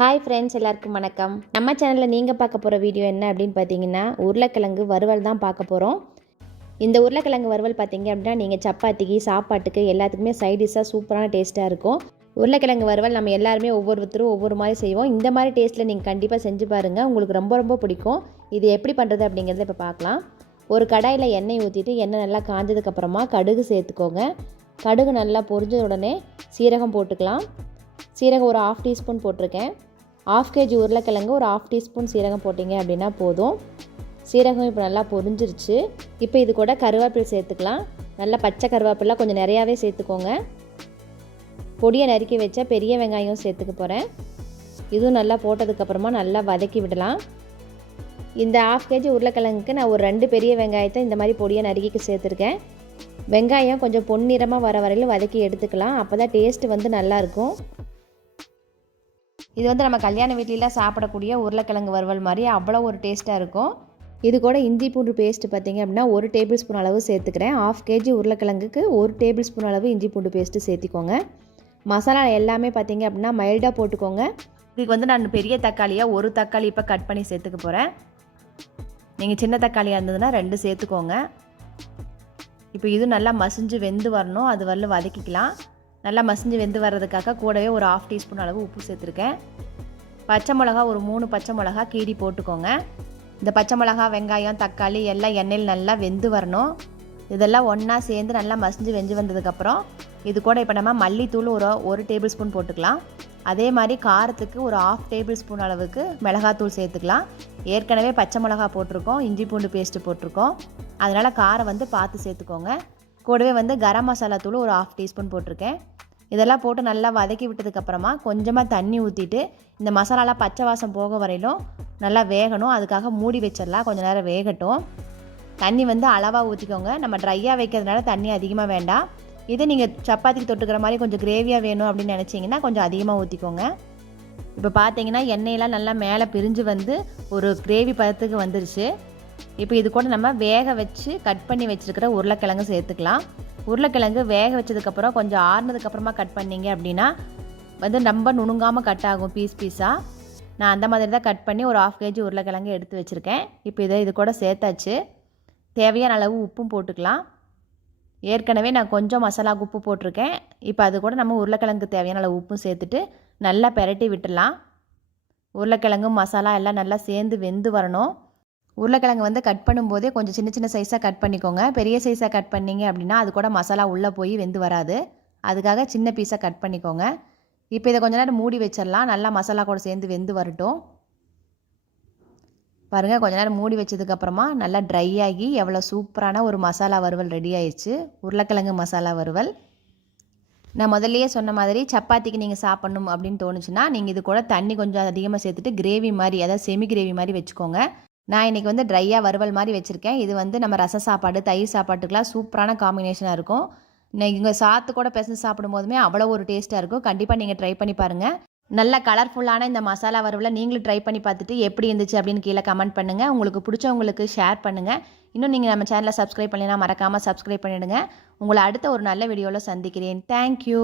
Hi friends எல்லாருக்கும் வணக்கம். நம்ம சேனலில் நீங்கள் பார்க்க போகிற வீடியோ என்ன அப்படின்னு பார்த்தீங்கன்னா உருளைக்கிழங்கு வறுவல் தான் பார்க்க போகிறோம் இந்த உருளைக்கிழங்கு வறுவல் பார்த்தீங்க அப்படின்னா நீங்கள் சப்பாத்திக்கு சாப்பாட்டுக்கு எல்லாத்துக்குமே சைடிஷாக சூப்பரான டேஸ்ட்டாக இருக்கும். உருளைக்கிழங்கு வறுவல் நம்ம எல்லாருமே ஒவ்வொருத்தரும் ஒவ்வொரு மாதிரி செய்வோம். இந்த மாதிரி டேஸ்ட்டில் நீங்கள் கண்டிப்பாக செஞ்சு பாருங்கள் உங்களுக்கு ரொம்ப ரொம்ப பிடிக்கும். இது எப்படி பண்ணுறது அப்படிங்கிறத இப்போ பார்க்கலாம். ஒரு கடாயில் எண்ணெய் ஊற்றிட்டு எண்ணெய் நல்லா காஞ்சதுக்கப்புறமா கடுகு சேர்த்துக்கோங்க. கடுகு நல்லா பொரிஞ்ச உடனே சீரகம் போட்டுக்கலாம். சீரகம் ஒரு ஆஃப் டீஸ்பூன் போட்டிருக்கேன். ஆஃப் கேஜி உருளைக்கிழங்கு ஒரு ஆஃப் டீஸ்பூன் சீரகம் போட்டிங்க அப்படின்னா போதும். சீரகம் இப்போ நல்லா பொரிஞ்சிருச்சு. இப்போ இது கூட கருவேப்பிலை சேர்த்துக்கலாம். நல்லா பச்சை கருவேப்பிலாம் கொஞ்சம் நிறையாவே சேர்த்துக்கோங்க. பொடியை நறுக்கி வச்ச பெரிய வெங்காயம் சேர்த்துக்க போகிறேன் இதுவும் நல்லா போட்டதுக்கப்புறமா நல்லா வதக்கி விடலாம். இந்த ஆஃப் கேஜி உருளைக்கிழங்குக்கு நான் ஒரு ரெண்டு பெரிய வெங்காயத்தை இந்த மாதிரி பொடியை நறுக்கி சேர்த்துருக்கேன். வெங்காயம் கொஞ்சம் பொன்னிறமாக வர வரையிலும் வதக்கி எடுத்துக்கலாம். அப்போ தான் டேஸ்ட்டு வந்து நல்லாயிருக்கும் இது வந்து நம்ம கல்யாண வீட்லலாம் சாப்பிடக்கூடிய உருளைக்கிழங்கு வறுவல் மாதிரி அவ்வளோ ஒரு டேஸ்ட்டாக இருக்கும். இது கூட இஞ்சி பூண்டு பேஸ்ட்டு பார்த்தீங்க அப்படின்னா ஒரு டேபிள் ஸ்பூன் அளவு சேர்த்துக்கிறேன். ஆஃப் கேஜி உருளைக்கிழங்குக்கு ஒரு டேபிள் ஸ்பூன் அளவு இஞ்சி பூண்டு பேஸ்ட்டு சேர்த்திக்கோங்க. மசாலா எல்லாமே பார்த்தீங்க அப்படின்னா மைல்டாக போட்டுக்கோங்க. இதுக்கு வந்து நான் பெரிய தக்காளியாக ஒரு தக்காளி இப்போ கட் பண்ணி சேர்த்துக்க போகிறேன் நீங்கள் சின்ன தக்காளியாக இருந்ததுன்னா ரெண்டு சேர்த்துக்கோங்க. இப்போ இது நல்லா மசிஞ்சு வெந்து வரணும். அது வரல வதக்கிக்கலாம். நல்லா மசிஞ்சு வெந்து வர்றதுக்காக கூடவே ஒரு ஆஃப் டீஸ்பூன் அளவு உப்பு சேர்த்துருக்கேன். பச்சை மிளகா ஒரு மூணு பச்சை மிளகா கீரி போட்டுக்கோங்க. இந்த பச்சை மிளகா வெங்காயம் தக்காளி எல்லாம் எண்ணெயில் நல்லா வெந்து வரணும். இதெல்லாம் ஒன்றா சேர்ந்து நல்லா மசிஞ்சு வெஞ்சு வந்ததுக்கப்புறம் இது கூட இப்போ நம்ம மல்லித்தூள் ஒரு ஒரு டேபிள் ஸ்பூன் போட்டுக்கலாம். அதே மாதிரி காரத்துக்கு ஒரு ஆஃப் டேபிள் ஸ்பூன் அளவுக்கு மிளகாத்தூள் சேர்த்துக்கலாம். ஏற்கனவே பச்சை மிளகா போட்டிருக்கோம் இஞ்சி பூண்டு பேஸ்ட்டு போட்டிருக்கோம். அதனால் காரம் வந்து பார்த்து சேர்த்துக்கோங்க. கூடவே வந்து கரம் மசாலா தூள் ஒரு ஆஃப் டீஸ்பூன் போட்டிருக்கேன். இதெல்லாம் போட்டு நல்லா வதக்கி விட்டதுக்கப்புறமா கொஞ்சமாக தண்ணி ஊற்றிட்டு இந்த மசாலாலாம் பச்சை வாசம் போக வரையிலும் நல்லா வேகணும். அதுக்காக மூடி வச்சிடலாம். கொஞ்சம் நேரம் வேகட்டும். தண்ணி வந்து அளவாக ஊற்றிக்கோங்க நம்ம ட்ரையாக வைக்கிறதுனால தண்ணி அதிகமாக வேண்டாம். இதே நீங்கள் சப்பாத்திக்கு தொட்டுக்கிற மாதிரி கொஞ்சம் கிரேவியாக வேணும் அப்படின்னு நினச்சிங்கன்னா கொஞ்சம் அதிகமாக ஊற்றிக்கோங்க இப்போ பார்த்தீங்கன்னா எண்ணெயெல்லாம் நல்லா மேலே பிரிஞ்சு வந்து ஒரு கிரேவி பதத்துக்கு வந்துருச்சு. இப்போ இது கூட நம்ம வேக வச்சு கட் பண்ணி வச்சுருக்கிற உருளைக்கிழங்கு சேர்த்துக்கலாம். உருளைக்கிழங்கு வேக வச்சதுக்கப்புறம் கொஞ்சம் ஆறுனதுக்கப்புறமா கட் பண்ணீங்க அப்படின்னா வந்து ரொம்ப நுணுங்காமல் கட் ஆகும் பீஸ் பீஸாக நான் அந்த மாதிரி தான் கட் பண்ணி ஒரு ஆஃப் கேஜி உருளைக்கிழங்கு எடுத்து வச்சுருக்கேன். இப்போ இதை இது கூட சேர்த்தாச்சு. தேவையான அளவு உப்பும் போட்டுக்கலாம். ஏற்கனவே நான் கொஞ்சம் மசாலாவுக்கு உப்பு போட்டிருக்கேன். இப்போ அது கூட நம்ம உருளைக்கிழங்கு தேவையான அளவு உப்பும் சேர்த்துட்டு நல்லா பெரட்டி விட்டுடலாம். உருளைக்கிழங்கும் மசாலா எல்லாம் நல்லா சேர்ந்து வெந்து வரணும். உருளைக்கிழங்கு வந்து கட் பண்ணும்போதே கொஞ்சம் சின்ன சின்ன சைஸாக கட் பண்ணிக்கோங்க. பெரிய சைஸாக கட் பண்ணிங்க அப்படின்னா அது கூட மசாலா உள்ளே போய் வெந்து வராது. அதுக்காக சின்ன பீஸாக கட் பண்ணிக்கோங்க. இப்போ இதை கொஞ்ச நேரம் மூடி வச்சிடலாம். நல்லா மசாலா கூட சேர்ந்து வெந்து வரட்டும். பாருங்கள் கொஞ்ச நேரம் மூடி வச்சதுக்கப்புறமா நல்லா ட்ரை ஆகி எவ்வளோ சூப்பரான ஒரு மசாலா வறுவல் ரெடி ஆயிடுச்சு. உருளைக்கிழங்கு மசாலா வறுவல். நான் முதல்லையே சொன்ன மாதிரி சப்பாத்திக்கு நீங்கள் சாப்பிட்ணும் அப்படின்னு தோணுச்சுன்னா நீங்கள் இது கூட தண்ணி கொஞ்சம் அதிகமாக சேர்த்துட்டு கிரேவி மாதிரி அதாவது செமி கிரேவி மாதிரி வச்சுக்கோங்க. நான் இன்றைக்கி வந்து ட்ரையாக வறுவல் மாதிரி வச்சுருக்கேன். இது வந்து நம்ம ரச சாப்பாடு தயிர் சாப்பாட்டுக்கெலாம் சூப்பரான காம்பினேஷனாக இருக்கும். நீங்கள் சாத்து கூட பிசைஞ்சு சாப்பிடும் போதுமே அவ்வளோ ஒரு டேஸ்ட்டாக இருக்கும். கண்டிப்பாக நீங்கள் ட்ரை பண்ணி பாருங்கள் நல்ல கலர்ஃபுல்லான இந்த மசாலா வறுவலை நீங்களும் ட்ரை பண்ணி பார்த்துட்டு எப்படி இருந்துச்சு அப்படின்னு கீழே கமெண்ட் பண்ணுங்கள் உங்களுக்கு பிடிச்சவங்களுக்கு ஷேர் பண்ணுங்கள் இன்னும் நீங்கள் நம்ம சேனலை சப்ஸ்கிரைப் பண்ணினா மறக்காமல் சப்ஸ்கிரைப் பண்ணிவிடுங்க உங்களை அடுத்த ஒரு நல்ல வீடியோவில் சந்திக்கிறேன். தேங்க்யூ